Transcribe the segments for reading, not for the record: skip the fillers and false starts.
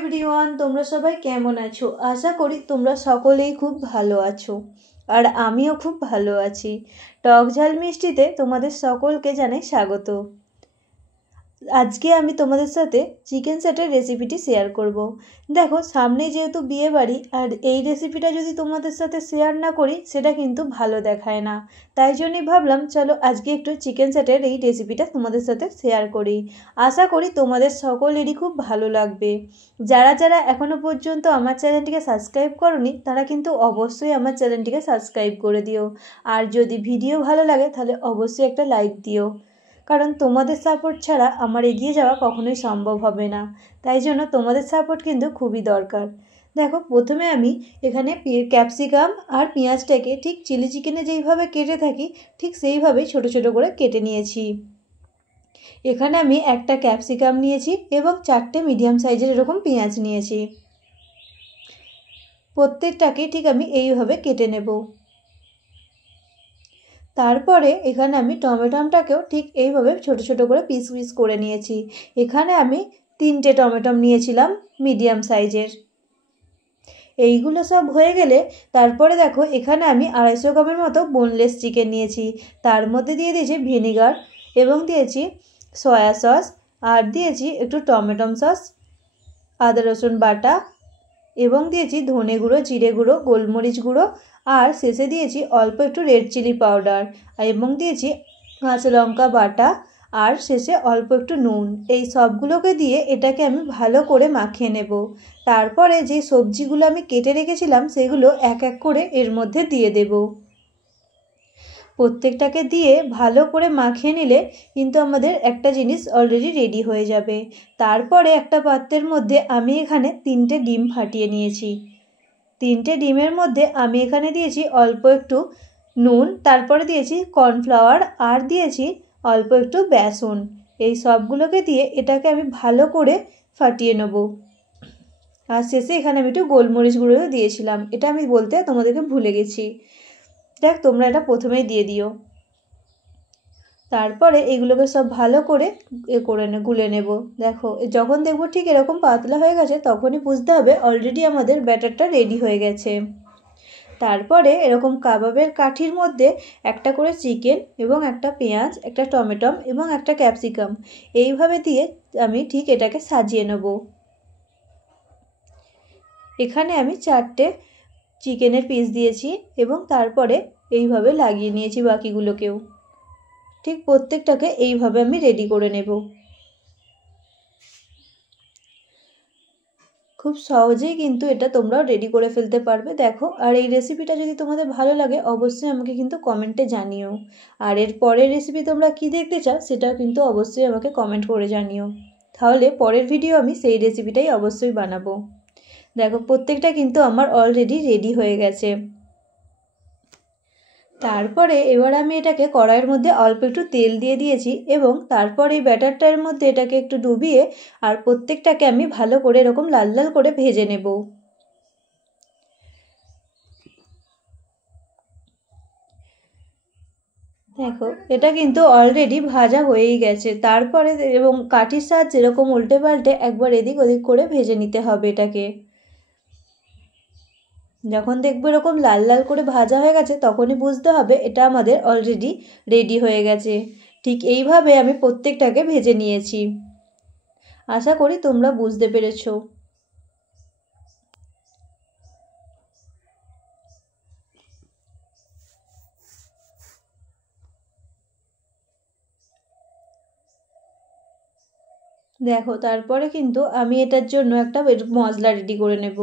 Everyone, তোমরা সবাই কেমন আছো? আশা করি তোমরা সকলেই খুব ভালো আছো। আর আমিও খুব ভালো আছি। টক ঝাল মিষ্টিতে তোমাদের সকলকে জানাই স্বাগত। আজকে আমি তোমাদের সাথে চিকেন সেটের রেসিপিটি শেয়ার করব। দেখো, সামনেই যেহেতু বিয়ে বাড়ি, আর এই রেসিপিটা যদি তোমাদের সাথে শেয়ার না করি সেটা কিন্তু ভালো দেখায় না। তাই জন্যই ভাবলাম চলো আজকে একটু চিকেন সেটের এই রেসিপিটা তোমাদের সাথে শেয়ার করি। আশা করি তোমাদের সকলেরই খুব ভালো লাগবে। যারা যারা এখনও পর্যন্ত আমার চ্যানেলটিকে সাবস্ক্রাইব করোনি তারা কিন্তু অবশ্যই আমার চ্যানেলটিকে সাবস্ক্রাইব করে দিও। আর যদি ভিডিও ভালো লাগে তাহলে অবশ্যই একটা লাইক দিও, কারণ তোমাদের সাপোর্ট ছাড়া আমার এগিয়ে যাওয়া কখনোই সম্ভব হবে না। তাই জন্য তোমাদের সাপোর্ট কিন্তু খুবই দরকার। দেখো, প্রথমে আমি এখানে ক্যাপসিকাম আর পেঁয়াজটাকে ঠিক চিলি চিকেনে যেইভাবে কেটে থাকি ঠিক সেইভাবেই ছোট ছোট করে কেটে নিয়েছি। এখানে আমি একটা ক্যাপসিকাম নিয়েছি এবং 4টে মিডিয়াম সাইজের এরকম পেঁয়াজ নিয়েছি। প্রত্যেকটাকে ঠিক আমি এইভাবে কেটে নেব। তারপরে এখানে আমি টমেটোটাকেও ঠিক এইভাবে ছোট ছোট করে পিস পিস করে নিয়েছি। এখানে আমি 3টে টমেটো নিয়েছিলাম মিডিয়াম সাইজের। এইগুলো সব হয়ে গেলে তারপরে দেখো, এখানে আমি 250 গ্রামের মতো বোনলেস চিকেন নিয়েছি। তার মধ্যে দিয়ে দিয়েছি ভিনেগার এবং দিয়েছি সয়া সস, আর দিয়েছি একটু টমেটো সস, আদা রসুন বাটা, এবং দিয়েছি ধনে গুঁড়ো, জিরে গুঁড়ো, গোলমরিচ গুঁড়ো, আর শেষে দিয়েছি অল্প একটু রেড চিলি পাউডার, এবং দিয়েছি কাঁচা লঙ্কা বাটা, আর শেষে অল্প একটু নুন। এই সবগুলোকে দিয়ে এটাকে আমি ভালো করে মাখিয়ে নেব। তারপরে যে সবজিগুলো আমি কেটে রেখেছিলাম সেগুলো এক এক করে এর মধ্যে দিয়ে দেব। প্রত্যেকটাকে দিয়ে ভালো করে মাখিয়ে নিলে কিন্তু আমাদের একটা জিনিস অলরেডি রেডি হয়ে যাবে। তারপরে একটা পাত্রের মধ্যে আমি এখানে 3টে ডিম ফাটিয়ে নিয়েছি। 3টে ডিমের মধ্যে আমি এখানে দিয়েছি অল্প একটু নুন, তারপরে দিয়েছি কর্নফ্লাওয়ার, আর দিয়েছি অল্প একটু বেসন। এই সবগুলোকে দিয়ে এটাকে আমি ভালো করে ফাটিয়ে নেব। আর শেষে এখানে আমি একটু গোলমরিচ গুঁড়ো দিয়েছিলাম, এটা আমি বলতে তোমাদেরকে ভুলে গেছি। দেখ, তোমরা এটা প্রথমেই দিয়ে দিও। তারপরে এগুলোকে সব ভালো করে গুলে নেব। দেখো, যখন দেখবো ঠিক এরকম পাতলা হয়ে গেছে তখনই বুঝতে হবে অলরেডি আমাদের ব্যাটারটা রেডি হয়ে গেছে। তারপরে এরকম কাবাবের কাঠির মধ্যে একটা করে চিকেন এবং একটা পেঁয়াজ, একটা টমেটো এবং একটা ক্যাপসিকাম এইভাবে দিয়ে আমি ঠিক এটাকে সাজিয়ে নেব। এখানে আমি 4টে চিকেনের পিস দিয়েছি এবং তারপরে এইভাবে লাগিয়ে নিয়েছি বাকিগুলোকেও। ঠিক প্রত্যেকটাকে এইভাবে আমি রেডি করে নেব। খুব সহজেই কিন্তু এটা তোমরাও রেডি করে ফেলতে পারবে। দেখো, আর এই রেসিপিটা যদি তোমাদের ভালো লাগে অবশ্যই আমাকে কিন্তু কমেন্টে জানিও। আর এর পরের রেসিপি তোমরা কি দেখতে চাও সেটাও কিন্তু অবশ্যই আমাকে কমেন্ট করে জানিও। তাহলে পরের ভিডিও আমি সেই রেসিপিটাই অবশ্যই বানাবো। দেখো, প্রত্যেকটা কিন্তু আমার অলরেডি রেডি হয়ে গেছে। তারপরে এবার আমি এটাকে কড়াইয়ের মধ্যে অল্প একটু তেল দিয়ে দিয়েছি এবং তারপর এই ব্যাটারটার মধ্যে এটাকে একটু ডুবিয়ে আর প্রত্যেকটাকে আমি ভালো করে এরকম লাল লাল করে ভেজে নেব। দেখো, এটা কিন্তু অলরেডি ভাজা হয়েই গেছে। তারপরে এবং কাঠির সাহায্যে এরকম উল্টে পাল্টে একবার এদিক ওদিক করে ভেজে নিতে হবে এটাকে। যখন দেখবো এরকম লাল লাল করে ভাজা হয়ে গেছে তখনই বুঝতে হবে এটা আমাদের অলরেডি রেডি হয়ে গেছে। ঠিক এইভাবে আমি প্রত্যেকটাকে ভেজে নিয়েছি। আশা করি তোমরা বুঝতে পেরেছো। দেখো, তারপরে কিন্তু আমি এটার জন্য একটা মশলা রেডি করে নেব।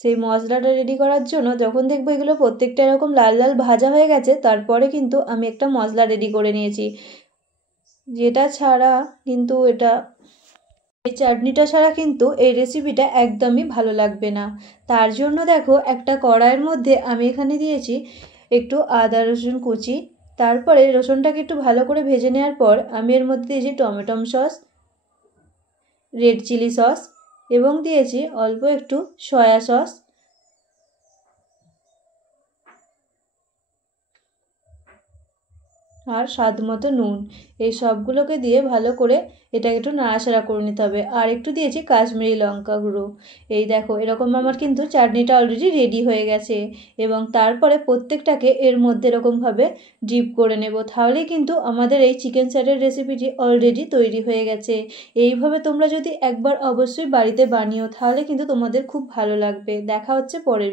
সেই মশলাটা রেডি করার জন্য যখন দেখবো এগুলো প্রত্যেকটা এরকম লাল লাল ভাজা হয়ে গেছে তারপরে কিন্তু আমি একটা মশলা রেডি করে নিয়েছি, যেটা ছাড়া কিন্তু এই চাটনিটা ছাড়া কিন্তু এই রেসিপিটা একদমই ভালো লাগবে না। তার জন্য দেখো, একটা কড়াইয়ের মধ্যে আমি এখানে দিয়েছি একটু আদা রসুন কুচি। তারপরে রসুনটাকে একটু ভালো করে ভেজে নেওয়ার পর আমি এর মধ্যে দিয়েছি tomato sauce, red chilli sauce, এবং দিয়েছি অল্প একটু সয়া সস। আর স্বাদ মতো নুন, এই সবগুলোকে দিয়ে ভালো করে এটাকে একটু নাড়াচাড়া করে নিতে হবে। আর একটু দিয়েছি কাশ্মীরি লঙ্কা গুঁড়ো। এই দেখো এরকম আমার কিন্তু চাটনিটা অলরেডি রেডি হয়ে গেছে। এবং তারপরে প্রত্যেকটাকে এর মধ্যে এরকমভাবে ডিপ করে নেব, তাহলেই কিন্তু আমাদের এই চিকেন চাটের রেসিপিটি অলরেডি তৈরি হয়ে গেছে। এইভাবে তোমরা যদি একবার অবশ্যই বাড়িতে বানিও, তাহলে কিন্তু তোমাদের খুব ভালো লাগবে। দেখা হচ্ছে পরের